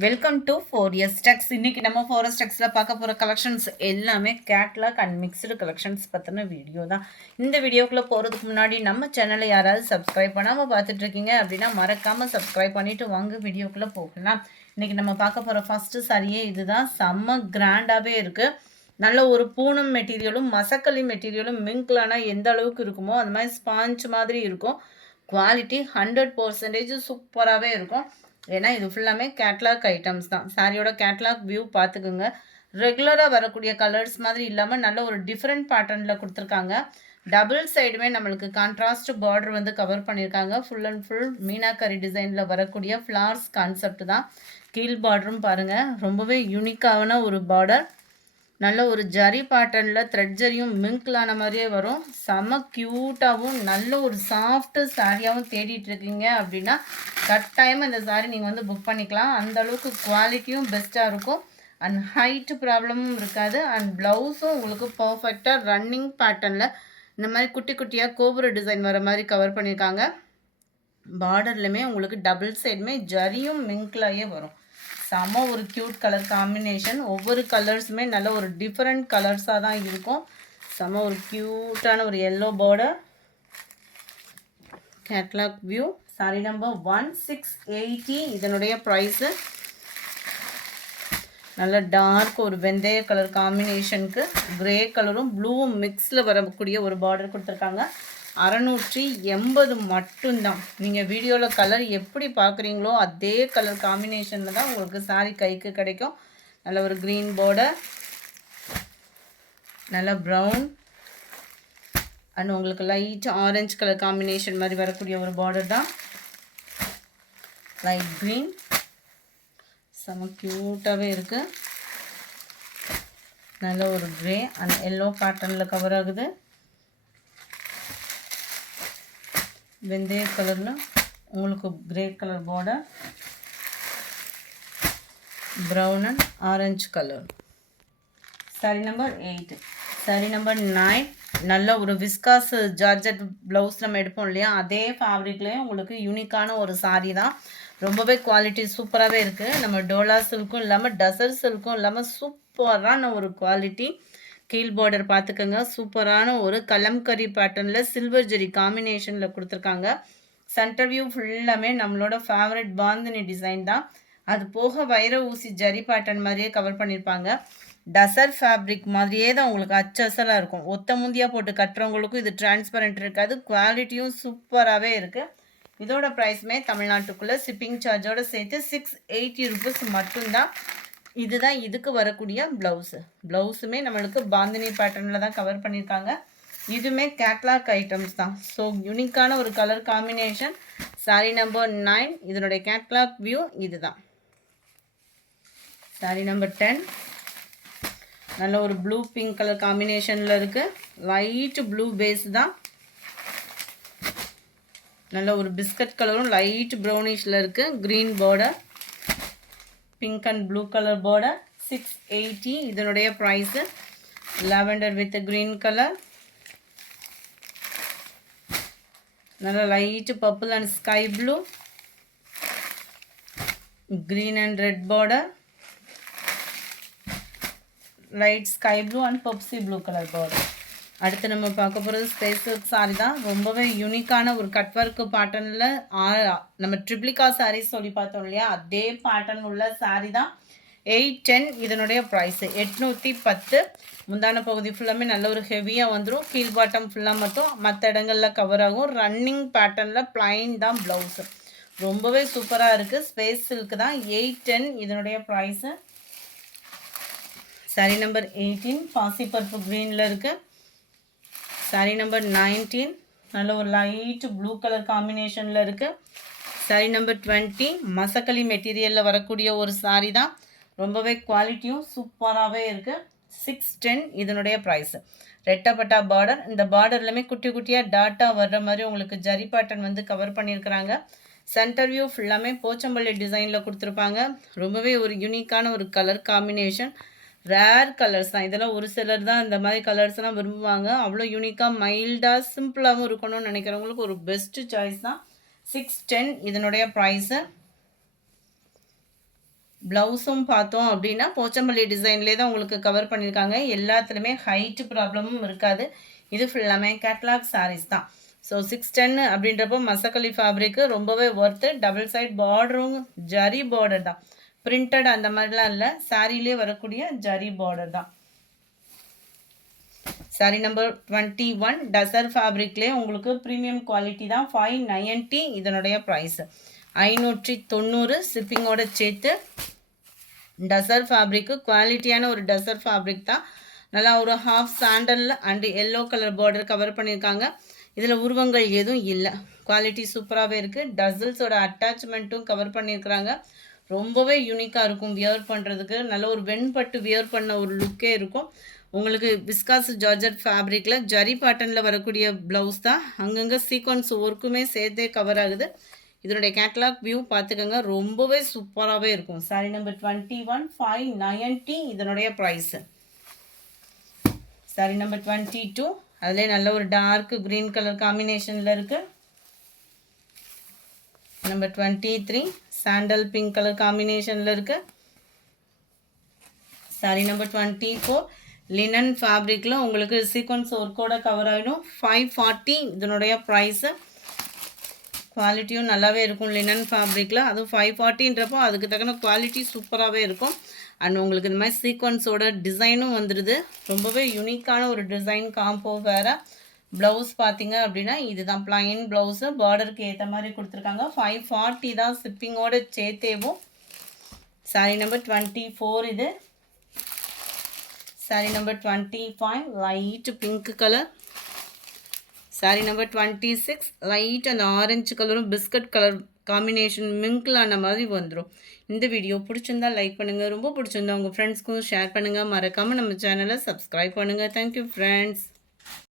Welcome to 4S Techs. இன்னைக்கு நம்ம 4S Techsல பார்க்க போகிற கலெக்ஷன்ஸ் எல்லாமே கேட்லாக் அண்ட் மிக்ஸ்டு கலெக்ஷன்ஸ் பற்றின வீடியோ தான். இந்த வீடியோக்குள்ளே போகிறதுக்கு முன்னாடி நம்ம சேனலை யாராவது சப்ஸ்கிரைப் பண்ணாமல் பார்த்துட்டு இருக்கீங்க அப்படின்னா மறக்காமல் சப்ஸ்கிரைப் பண்ணிவிட்டு வாங்க வீடியோக்குள்ளே போகலாம். இன்றைக்கி நம்ம பார்க்க போகிற ஃபஸ்ட்டு சாரியே இதுதான். செம்ம கிராண்டாகவே இருக்குது. நல்ல ஒரு பூனம் மெட்டீரியலும் மசக்களி மெட்டீரியலும் மிங்க்லானா எந்த அளவுக்கு இருக்குமோ அந்த மாதிரி ஸ்பாஞ்ச் மாதிரி இருக்கும். குவாலிட்டி 100% சூப்பராகவே இருக்கும். ஏன்னா இது ஃபுல்லாமே கேட்லாக் ஐட்டம்ஸ் தான். சாரியோட கேட்லாக் வியூ பார்த்துக்குங்க. ரெகுலராக வரக்கூடிய கலர்ஸ் மாதிரி இல்லாமல் நல்ல ஒரு டிஃப்ரெண்ட் பேட்டர்னில் கொடுத்துருக்காங்க. டபுள் சைடுமே நம்மளுக்கு கான்ட்ராஸ்ட் பார்டர் வந்து கவர் பண்ணியிருக்காங்க. ஃபுல் அண்ட் ஃபுல் மீனாக்கரி டிசைனில் வரக்கூடிய ஃப்ளார்ஸ் கான்செப்ட் தான். கீழ் பார்டரும் பாருங்கள், ரொம்பவே யூனிக்கான ஒரு பார்டர். நல்ல ஒரு ஜரி பேட்டர்னில் த்ரெட் ஜரியும் மிங்க்லான மாதிரியே வரும். செம க்யூட்டாகவும் நல்ல ஒரு சாஃப்ட் சாரியாகவும் தேடிட்டு இருக்கீங்க அப்படின்னா கட்டாயமாக இந்த சாரி நீங்கள் வந்து புக் பண்ணிக்கலாம். அந்த அளவுக்கு குவாலிட்டியும் பெஸ்ட்டாக இருக்கும் அண்ட் ஹைட்டு ப்ராப்ளமும் இருக்காது. அண்ட் ப்ளவுஸும் உங்களுக்கு பர்ஃபெக்டாக ரன்னிங் பேட்டர்னில் இந்த மாதிரி குட்டி குட்டியாக கோபுர டிசைன் வர மாதிரி கவர் பண்ணியிருக்காங்க. பார்டர்லையுமே உங்களுக்கு டபுள் சைடுமே ஜரியும் மிங்க்லாயே வரும். செம்ம ஒரு க்யூட் கலர் காம்பினேஷன். ஒவ்வொரு கலர்ஸுமே நல்ல ஒரு டிஃப்ரெண்ட் கலர்ஸாக தான் இருக்கும். செம்ம ஒரு க்யூட்டான ஒரு yellow border. Catalogue view. Sorry number 1680. இதனுடைய ப்ரைஸு நல்ல டார்க் ஒரு வெந்தய கலர் காம்பினேஷனுக்கு கிரே கலரும் ப்ளூவும் மிக்ஸில் வரக்கூடிய ஒரு பார்டர் கொடுத்துருக்காங்க. 680 மட்டும்தான். நீங்கள் வீடியோவில் கலர் எப்படி பார்க்குறீங்களோ அதே கலர் காம்பினேஷனில் தான் உங்களுக்கு சாரி கைக்கு கிடைக்கும். நல்ல ஒரு க்ரீன் பார்டர், நல்ல ப்ரௌன் அண்ட் உங்களுக்கு லைட் ஆரஞ்சு கலர் காம்பினேஷன் மாதிரி வரக்கூடிய ஒரு பார்டர் தான். லைட் க்ரீன் செம க்யூட்டாகவே இருக்குது. நல்ல ஒரு க்ரே அண்ட் எல்லோ பேட்டர்னில் கவர் ஆகுது. வெந்தய கலரில் உங்களுக்கு grey colour border, brown and orange colour. Sorry number 8. Sorry number 9. நல்ல ஒரு விஸ்காஸ் ஜார்ஜெட் ப்ளவுஸ் நம்ம எடுப்போம் இல்லையா, அதே ஃபேப்ரிக்லேயே உங்களுக்கு யூனிக்கான ஒரு சாரி தான். ரொம்பவே குவாலிட்டி சூப்பராகவே இருக்குது. நம்ம டோலா சில்க்கும் இல்லாமல் டசர் சில்க்கும் இல்லாமல் சூப்பரான ஒரு குவாலிட்டி. கீழ் பார்டர் பார்த்துக்கோங்க. சூப்பரான ஒரு கலம்கரி பேட்டர்னில் சில்வர் ஜெரி காம்பினேஷனில் கொடுத்துருக்காங்க. சென்டர் வியூ ஃபுல்லாமே நம்மளோட ஃபேவரட் பாந்தினி டிசைன் தான். அது போக வைர ஊசி ஜரி பேட்டர்ன் மாதிரியே கவர் பண்ணியிருப்பாங்க. டசர் ஃபேப்ரிக் மாதிரியே தான் உங்களுக்கு அச்சசலாக இருக்கும். ஒத்த முந்தியாக போட்டு கட்டுறவங்களுக்கும் இது டிரான்ஸ்பரண்ட் இருக்காது. குவாலிட்டியும் சூப்பராகவே இருக்குது. இதோட ப்ரைஸுமே தமிழ்நாட்டுக்குள்ளே ஷிப்பிங் சார்ஜோடு சேர்த்து 680 ருபீஸ் மட்டும்தான். இதுதான் இதுக்கு வரக்கூடிய ப்ளவுஸு. ப்ளவுஸுமே நம்மளுக்கு பாந்தினி பேட்டர்னில் தான் கவர் பண்ணியிருக்காங்க. இதுவுமே கேட்லாக் ஐட்டம்ஸ் தான். ஸோ யூனிக்கான ஒரு கலர் காம்பினேஷன். Sorry number 9. இதனுடைய கேட்லாக் வியூ இது தான். Sorry number 10. நல்ல ஒரு ப்ளூ பிங்க் கலர் காம்பினேஷனில் இருக்குது. லைட் ப்ளூ பேஸ் தான். நல்ல ஒரு பிஸ்கட் கலரும் லைட் ப்ரௌனிஷில் இருக்குது. Green border, pink and blue colour border. 680. இதனுடைய price lavender with green colour. நல்ல light purple and sky blue, green and red border, light sky blue and Pepsi blue colour border. அடுத்து நம்ம பார்க்க போகிறது space silk sorry தான். ரொம்பவே யூனிக்கான ஒரு கட் ஒர்க்கு பேட்டர்னில் நம்ம ட்ரிப்ளிகா சாரீஸ் சொல்லி பார்த்தோம் இல்லையா, அதே பேட்டர்ன் உள்ள சாரி தான். 810. இதனுடைய ப்ரைஸு 810. முந்தான பகுதி ஃபுல்லாமே நல்ல ஒரு ஹெவியாக வந்துடும். கீழ் பாட்டம் ஃபுல்லாக மட்டும் மற்ற இடங்களில் கவர் ஆகும். ரன்னிங் பேட்டர்னில் ப்ளைன் தான் ப்ளவுஸு. ரொம்பவே சூப்பராக இருக்குது. ஸ்பேஸ் சில்க் தான். 810. இதனுடைய ப்ரைஸு. Sorry number 18. பாசி பருப்பு க்ரீனில் இருக்குது. Sorry number 19. நல்ல ஒரு லைட் ப்ளூ கலர் காம்பினேஷனில் இருக்குது. Sorry number 20. மசக்களி மெட்டீரியலில் வரக்கூடிய ஒரு சாரி தான். ரொம்பவே குவாலிட்டியும் சூப்பராகவே இருக்குது. 610. இதனுடைய ப்ரைஸு. ரெட்டப்பட்டா பார்டர். இந்த பார்டர்லையுமே குட்டி குட்டியாக டாட்டாக வர்ற மாதிரி உங்களுக்கு ஜரி பேட்டர்ன் வந்து கவர் பண்ணியிருக்கிறாங்க. சென்டர் வியூ ஃபுல்லாமே போச்சம்பள்ளி டிசைனில் கொடுத்துருப்பாங்க. ரொம்பவே ஒரு யூனிக்கான ஒரு கலர் காம்பினேஷன். ரேர் கலர்ஸ் தான். இதெல்லாம் ஒரு சிலர் தான் இந்த மாதிரி கலர்ஸ்லாம் விரும்புவாங்க. அவ்வளோ யூனிக்காக மைல்டாக சிம்பிளாகவும் இருக்கணும்னு நினைக்கிறவங்களுக்கு ஒரு பெஸ்ட்டு சாய்ஸ் தான். 610. இதனுடைய ப்ரைஸு. ப்ளவுஸும் பார்த்தோம் அப்படின்னா போச்சம்பள்ளி டிசைன்லேயே தான் உங்களுக்கு கவர் பண்ணியிருக்காங்க. எல்லாத்துலேயுமே ஹைட்டு ப்ராப்ளமும் இருக்காது. இது ஃபுல்லாமே கேட்லாக் சாரீஸ் தான். ஸோ 610 அப்படின்றப்போ மசக்கலி ஃபேப்ரிக்கு ரொம்பவே ஒர்த்து. டபுள் சைட் பார்டரும் ஜரி பார்டர் தான், பிரிண்டட் அந்த மாதிரிலாம் இல்லை, சாரீலே வரக்கூடிய ஜரி பார்டர் தான். சாரி நம்பர் 21 டசர் ஃபேப்ரிக்லேயே உங்களுக்கு ப்ரீமியம் குவாலிட்டி தான். 590 இதனுடைய ப்ரைஸு 590 ஷிப்பிங்கோட சேர்த்து. டசர் ஃபேப்ரிக்கு குவாலிட்டியான ஒரு டசர் ஃபேப்ரிக் தான். நல்லா ஒரு half sandal and yellow colour border cover பண்ணியிருக்காங்க. இதில் உருவங்கள் எதுவும் இல்லை, குவாலிட்டி சூப்பராகவே இருக்குது. டசல்ஸோட அட்டாச்மெண்ட்டும் கவர் பண்ணியிருக்கிறாங்க. ரொம்பவே யூனிக்காக இருக்கும் வியர் பண்ணுறதுக்கு. நல்ல ஒரு வெண்பட்டு வியர் பண்ண ஒரு லுக்கே இருக்கும். உங்களுக்கு விஸ்காஸ் ஜார்ஜட் ஃபேப்ரிக்கில் ஜரி பேட்டர்னில் வரக்கூடிய ப்ளவுஸ் தான். அங்கங்கே சீக்வன்ஸ் ஒர்க்குமே சேர்த்தே கவர் ஆகுது. இதனுடைய கேட்லாக் வியூ பார்த்துக்கோங்க, ரொம்பவே சூப்பராகவே இருக்கும். சாரி நம்பர் 21 590 இதனுடைய ப்ரைஸு. சாரி நம்பர் 22 அதிலே நல்ல ஒரு டார்க் க்ரீன் கலர் காம்பினேஷனில் இருக்குது. நம்பர் 23 சாண்டல் பிங்க் கலர் காம்பினேஷனில் இருக்குது. சாரி நம்பர் 24 லினன் ஃபேப்ரிக்கில் உங்களுக்கு சீக்வன்ஸ் ஒர்க்கோட கவர் ஆகிடும். 540 இதனுடைய ப்ரைஸு. குவாலிட்டியும் நல்லாவே இருக்கும் லினன் ஃபேப்ரிக்கில். அதுவும் 540ன்றப்போ அதுக்கு தக்கன குவாலிட்டி சூப்பராகவே இருக்கும். அண்ட் உங்களுக்கு இந்த மாதிரி சீக்வன்ஸோட டிசைனும் வந்துடுது. ரொம்பவே யூனிக்கான ஒரு டிசைன் காம்போ வேறு. ப்ளவுஸ் பார்த்தீங்க அப்படின்னா இதுதான் ப்ளைன் ப்ளவுஸு, பார்டருக்கு ஏற்ற மாதிரி கொடுத்துருக்காங்க. 540 தான் ஷிப்பிங்கோட சேர்த்தேவும். சாரி நம்பர் 24 இது. Sorry number 25 light pink colour. Sorry number 26 light அந்த ஆரஞ்சு கலரும் பிஸ்கட் கலர் காம்பினேஷன் மிங்கிளான மாதிரி வந்துடும். இந்த வீடியோ பிடிச்சிருந்தா லைக் பண்ணுங்கள், ரொம்ப பிடிச்சிருந்தா உங்கள் ஃப்ரெண்ட்ஸ்க்கும் ஷேர் பண்ணுங்கள். மறக்காமல் நம்ம சேனலை சப்ஸ்கிரைப் பண்ணுங்கள். Thank you friends.